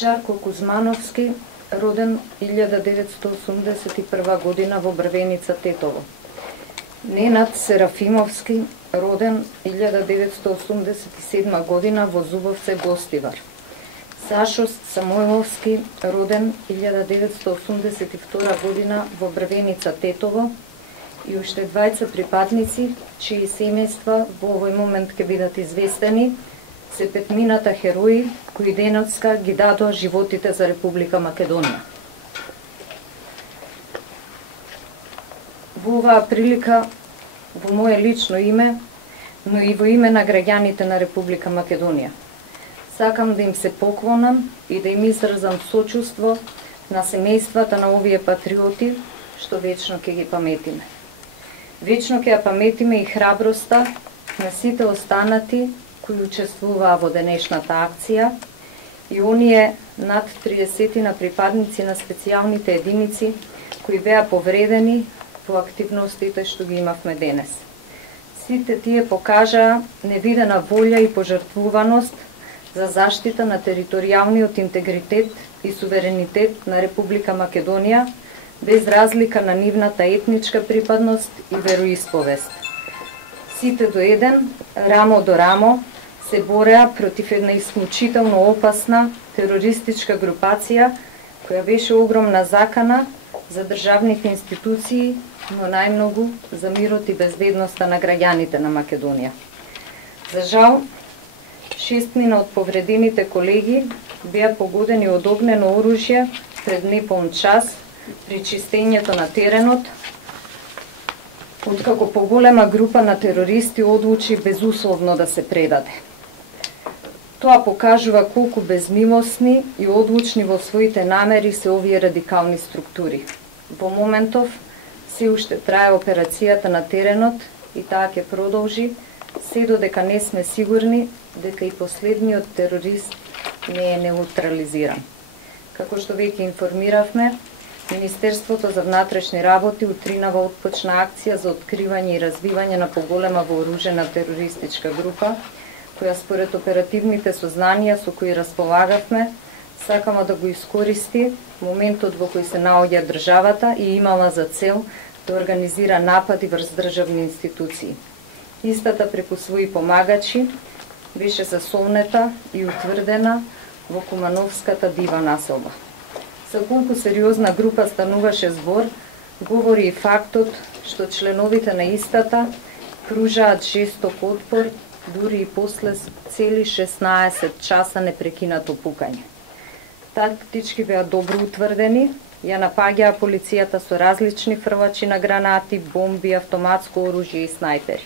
Жарко Кузмановски, роден 1981 година во Брвеница, Тетово. Ненад Серафимовски, роден 1987 година во Зубовце, Гостивар. Сашо Самойловски, роден 1982 година во Брвеница, Тетово, и уште двајца припадници, чии семејства во овој момент ќе бидат известени, се петмината херои кои денеска ги дадоа животите за Република Македонија. Во оваа прилика, во моје лично име, но и во име на граѓаните на Република Македонија, сакам да им се поклонам и да им изразам сочувство на семејствата на овие патриоти, што вечно ќе ги паметиме. Вечно ќе ја паметиме и храброста на сите останати кои учествуваа во денешната акција и оние над 30 на припадници на специјалните единици кои беа повредени во активностите што ги имавме денес. Сите тие покажаа невидена волја и пожртвуваност за заштита на територијалниот интегритет и суверенитет на Република Македонија, без разлика на нивната етничка припадност и вероисповест. Сите до еден, рамо до рамо, се бореа против една исклучително опасна терористичка групација, која беше огромна закана за државните институции, но најмногу за мирот и безбедноста на граѓаните на Македонија. За жал, 6 од повредените колеги беа погодени од огнено оружје пред неполн час при чистењето на теренот, откако поголема група на терористи одлучи безусловно да се предаде. Тоа покажува колку безмилосни и одлучни во своите намери се овие радикални структури. Во моментов се уште трае операцијата на теренот и таа ќе продолжи се додека не сме сигурни дека и последниот терорист не е неутрализиран. Како што веќе информиравме, Министерството за внатрешни работи утринава отпочна акција за откривање и развивање на поголема вооружена терористичка група, која според оперативните сознанија со кои располагавме, сакама да го искористи моментот во кој се наоѓа државата и имала за цел да организира напади врз државни институции. Истата преку своји помагачи беше засолнета и утврдена во Кумановската дива населба. За колку сериозна група стануваше збор, говори и фактот што членовите на истата пружаат жесток отпор дури и после цели 16 часа непрекинато пукање. Тактички беа добро утврдени, ја напаѓаа полицијата со различни фрлачи на гранати, бомби, автоматско оружје и снајпери.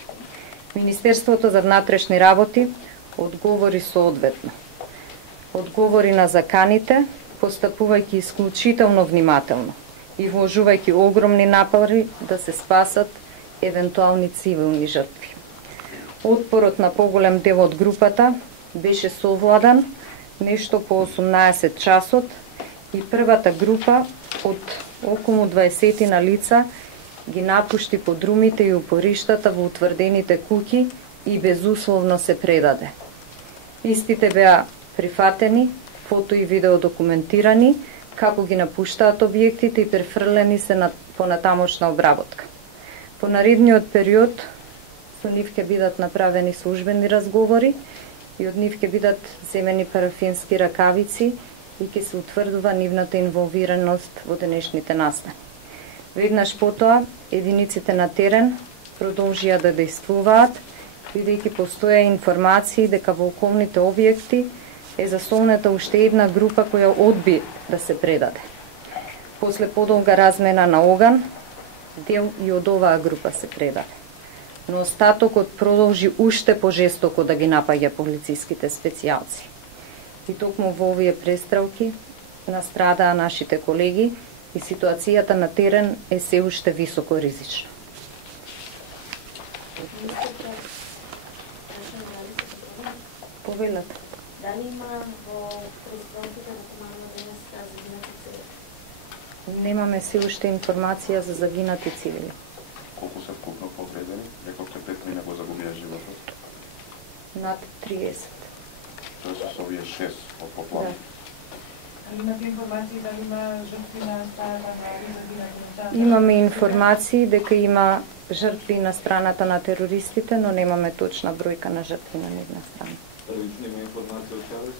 Министерството за внатрешни работи одговори соодветно. Одговори на заканите, постапувајќи исклучително внимателно и вложувајќи огромни напори да се спасат евентуални цивилни жртви. Отпорот на поголем дел од групата беше совладан нешто по 18 часот и првата група од околу 20 на лица ги напушти подрумите и упориштата во утврдените куќи и безусловно се предаде. Истите беа прифатени, фото и видео документирани, како ги напуштаат објектите и префрлени се на понатамошна обработка. По наредниот период со нив ќе бидат направени службени разговори и од нив ќе бидат земени парафински ракавици и ќе се утврдува нивната инволвираност во денешните настани. Веднаш потоа, единиците на терен продолжија да дејствуваат, бидејќи постоја информации дека во околните објекти е засолнета уште една група која одби да се предаде. После подолга размена на оган, дел и од оваа група се предаде. Но остатокот продолжи уште пожестоко да ги напаѓа полициските специјалци. И токму во овие престрелки настрадаа нашите колеги и ситуацијата на терен е се уште високо ризична. Повелете. Дали има во престрелките на Куманово денес загинати цивили? Немаме се уште информација за загинати цивили. Колку се вкупно повредени? Рековте 5 мина го загубија животот? Над 30. Тоа се со овие 6 од поплави? Имате информации дали има жртви на страната на терористите? Имаме информации дека има жртви на страната на терористите, но немаме точна бројка на жртви на нивна страна. Првично има информација од Чавес?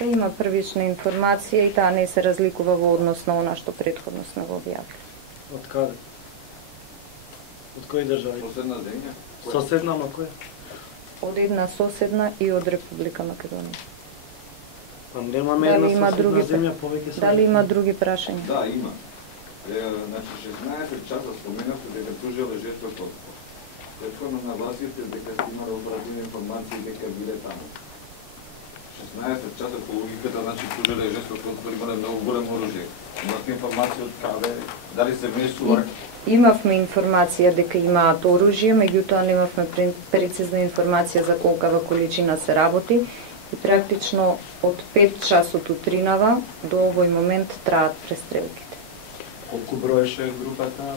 Има првична информација и таа не се разликува во однос на она што претходно сме го објавили. Од каде? Од кои држави? Соседна земја? Соседна, ама која? Од една соседна и од Република Македонија. Па немаме Дали една има соседна други земја повеќе. Дали има други прашања? Да, има. Значи 16 часа споменавте дека тужиле жестоко. Претходно нагласивте дека сте имале оперативни информации дека биле таму. 16 часа по логиката, значи тужиле жестоко, имале многу големо оружје. Имате информација од каде? Дали се внесува? Имавме информација дека имаат оружје, меѓутоа немавме прецизна информација за колкава количина се работи и практично од 5 часот утринава до овој момент траат престрелките. Колку броеше групата?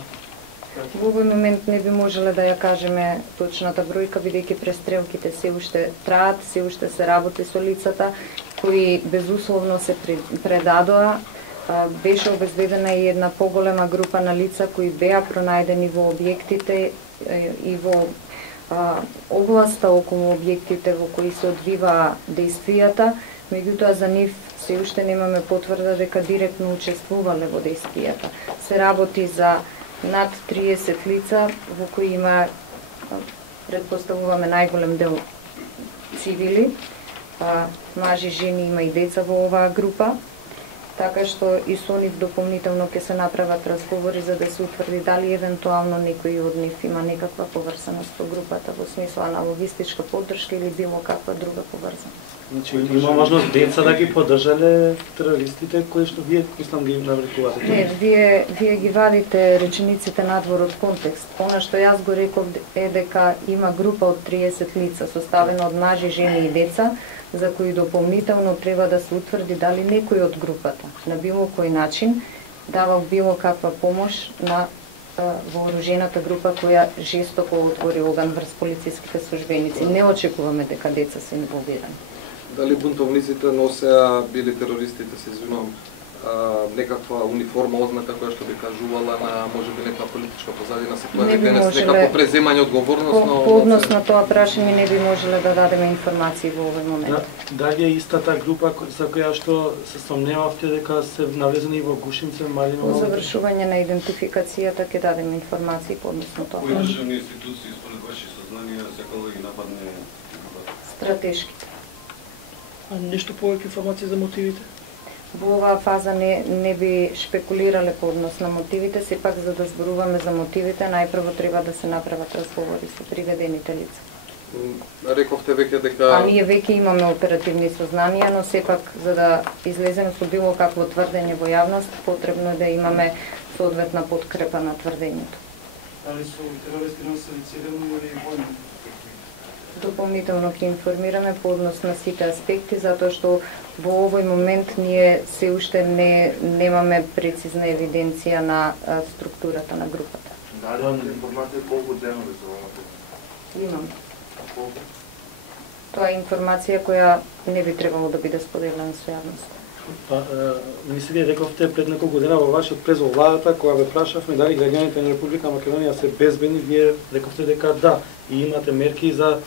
Во овој момент не би можеле да ја кажеме точната бројка, бидејќи престрелките се уште траат, се уште се работи со лицата кои безусловно се предадоа. Беше обезбедена и една поголема група на лица кои беа пронајдени во објектите и во областа околу објектите во кои се одвиваа дејствијата, меѓутоа за нив се уште немаме потврда дека директно учествувале во дејствијата. Се работи за над 30 лица во кои има, предпоставуваме, најголем дел цивили, мажи, жени, има и деца во оваа група. Така што и со нив дополнително ќе се направат разговори за да се утврди дали евентуално некој од нив има некаква поврзаност со групата во смисла на логистичка поддршка или било каква друга поврзаност. Значи има можност деца да ги поддржале терористите кои што вие мислам ги наврекувате. Не, вие ги вадите речениците надвор од контекст. Она што јас го реков е дека има група од 30 лица составена од мажи, жени и деца, за кои дополнително треба да се утврди дали некој од групата на било кој начин давал било каква помош на вооружената група која жестоко отвори оган врз полициските службеници. Не очекуваме дека деца се инволвирани. Дали бунтовниците носеа, били терористите, се извинувам, некаква униформа, ознака која што би кажувала на можеби некаква политичка позадина, се појави денес некакво преземање одговорност, но по однос на тоа прашање не би можеле да дадеме информации во овој момент. Дали е истата група за која што се сомневавте дека се навлезени во Гушинце, Малиново? По завршување на идентификацијата ќе дадеме информации по однос на тоа. Кои државни институции според ваши сознанија сакало да ги нападне групата? Стратешките. А нешто повеќе информации за мотивите? Во оваа фаза не би шпекулирале по однос на мотивите, сепак за да зборуваме за мотивите, најпрво треба да се направат разговори со приведените лица. Рековте веќе дека... А ние веќе имаме оперативни сознанија, но сепак за да излеземе со било какво тврдење во јавност, потребно е да имаме соодветна подкрепа на тврдењето. Дали се терористи носели цивилни или војни? Дополнително ќе информираме по однос на сите аспекти, затоа што во овој момент ние се уште немаме прецизна евиденција на структурата на групата. Дадена информација колку денови се вамате? Имам. Тоа е информација која не би требало да биде споделена со јавност. Па, мислите, рековте пред неколку дена во вашиот през во владата, кога ве прашавме дали граѓаните на Република Македонија се безбедни, вие рековте дека да, и имате мерки за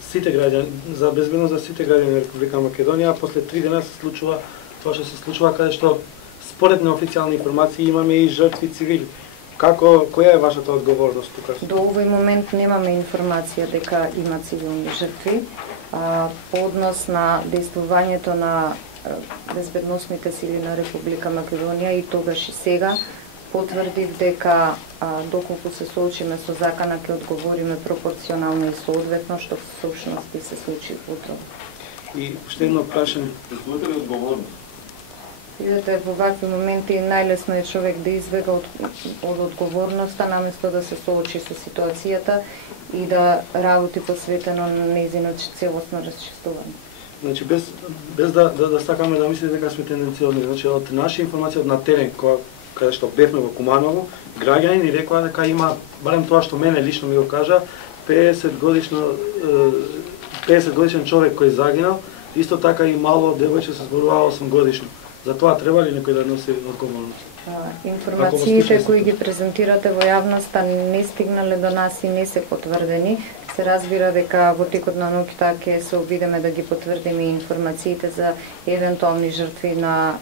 сите граѓани, за безбедност за сите граѓани на Република Македонија, а после 3 дена се случува тоа што се случува, каде што според неофицијални информации имаме и жртви цивили. Која е вашата одговорност тука? До овој момент немаме информација дека има цивилни жртви. По однос на действувањето на безбедносните сили на Република Македонија и тогаш и сега, потврдив дека доколку се соочиме со закана ќе одговориме пропорционално и соодветно, што всушност би се случи утро. И уште едно прашање. Чувствувате ли одговорност? Видете, во вакви моменти најлесно е човек да избега од одговорноста, наместо да се соочи со ситуацијата и да работи посветено на нејзино целосно расчистување. Значи без да сакаме да мислите дека сме тенденциозни, значи од наша информација од на терен каде што бевме во Куманово, граѓани ни рекоа дека има, барем тоа што мене лично ми го кажа, 50 годишен човек кој загинал Исто така и мало девојче се зборува 8 годишно. За тоа треба ли некој да носи одговорност? Информациите кои ги презентирате во јавноста не стигнале до нас и не се потврдени. Се разбира дека во текот на науката ќе се обидеме да ги потврдиме информациите за евентуални жртви на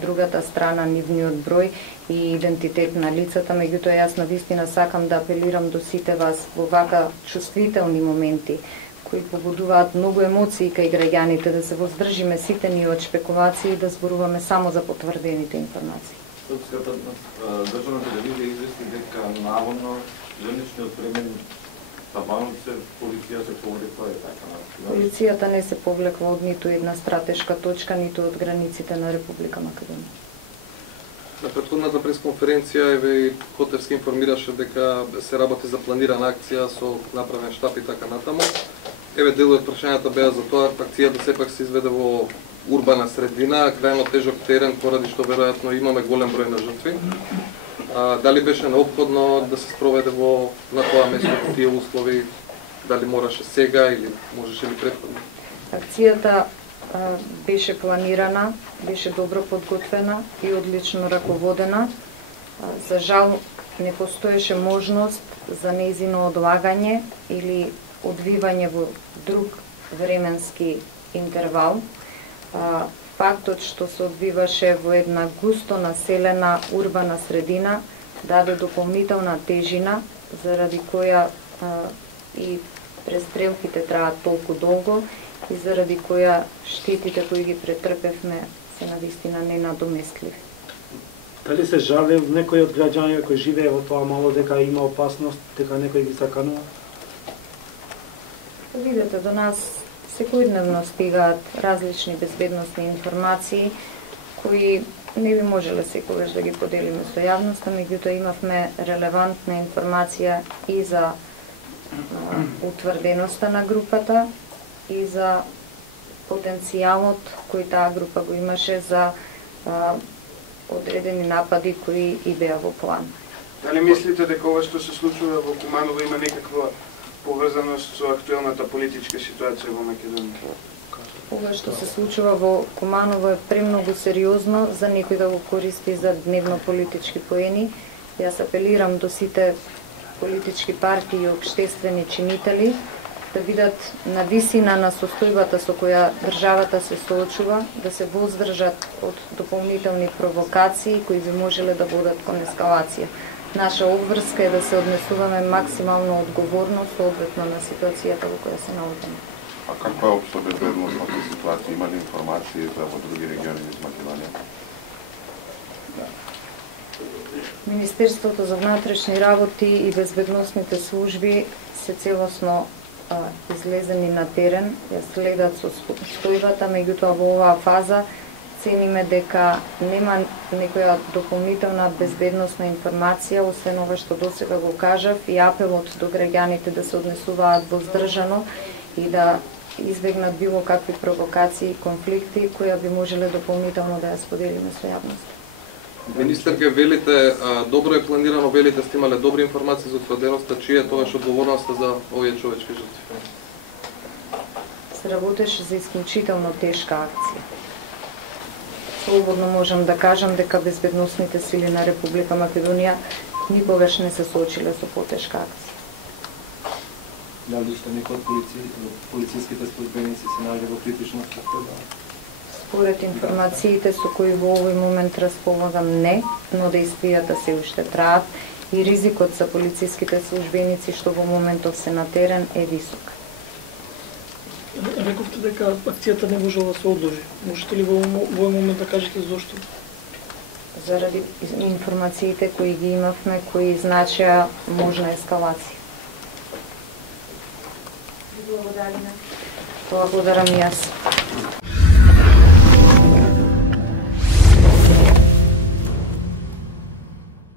другата страна, нивниот број и идентитет на лицата, меѓутоа јас навистина сакам да апелирам до сите вас во вака чувствителни моменти кои побудуваат многу емоции кај граѓаните, да се воздржиме сите ние од шпекулации и да зборуваме само за потврдените информации. Српската државна телевизија извести дека наводно граничниот премен Табановце, полиција се повлекла и така. Полицијата не се повлекла од ниту една стратешка точка, ниту од границите на Република Македонија. На претходната пресконференција и Хотевски информираше дека се работи за планирана акција со направен штаб и така натаму. Дел од прашањата беа за тоа, акцијата сепак се изведе во урбана средина, крајно тежок терен, поради што веројатно имаме голем број на жртви. Дали беше неопходно да се спроведе на тоа место во тие услови? Дали мораше сега или можеше ли претходно? Акцијата беше планирана, беше добро подготвена и одлично раководена. За жал не постоеше можност за нејзино одлагање или одвивање во друг временски интервал. Фактот што се одвиваше во една густо населена урбана средина даде дополнителна тежина, заради која и престрелките траат толку долго и заради која штетите кои ги претрпевме се навистина ненадоместливи. Дали се жале некој од граѓаните кои живее во тоа мало дека има опасност, дека некој ги саканува? Видете, до нас секојдневно стигаат различни безбедносни информации кои не би можеле секогаш да ги поделиме со јавноста, меѓутоа имавме релевантна информација и за утврденоста на групата и за потенцијалот кој таа група го имаше за одредени напади кои и беа во план. Дали мислите дека ова што се случува во Куманово има некаква поврзаност со актуелната политичка ситуација во Македонија? Ова што се случува во Куманово е премногу сериозно за некој да го користи за дневно политички поени. Јас апелирам до сите политички партии и општествени чинители да видат на висина на состојбата со која државата се соочува, да се воздржат од дополнителни провокации кои би можеле да водат кон ескалација. Наша обврска е да се однесуваме максимално одговорно соодветно на ситуацијата во која се наоѓаме. А каква е општа безбедносната ситуација? Има ли информации за во други региони из Македонија? Министерството за внатрешни работи и безбедносните служби се целосно излезени на терен, ја следат со стојбата, меѓутоа во оваа фаза цениме дека нема некоја дополнителна безбедносна информација, освен ова што досега го кажав, и апелот до граѓаните да се однесуваат воздржано и да избегнат било какви провокации и конфликти кои би можеле дополнително да ја споделиме со јавноста. Министерке, велите, добро е планирано, велите, сте имале добри информации за утврденоста, чија е тоа одговорноста за овие човечки жртви? Се работеше за исклучително тешка акција. Слободно можам да кажам дека безбедносните сили на Република Македонија никогаш не се соочиле со потешка акција. Дали што некој од полициските службеници се наоѓа во критично состојба? Според информациите со кои во овој момент располагам не, но действијата се уште траат и ризикот за полициските службеници што во моментов се на терен е висок. Рековте дека акцијата не можела да се одложи. Можете ли во овој момент да кажете зошто? Заради информациите кои ги имавме, кои значеа можна ескалација. Благодариме. Благодарам и јас.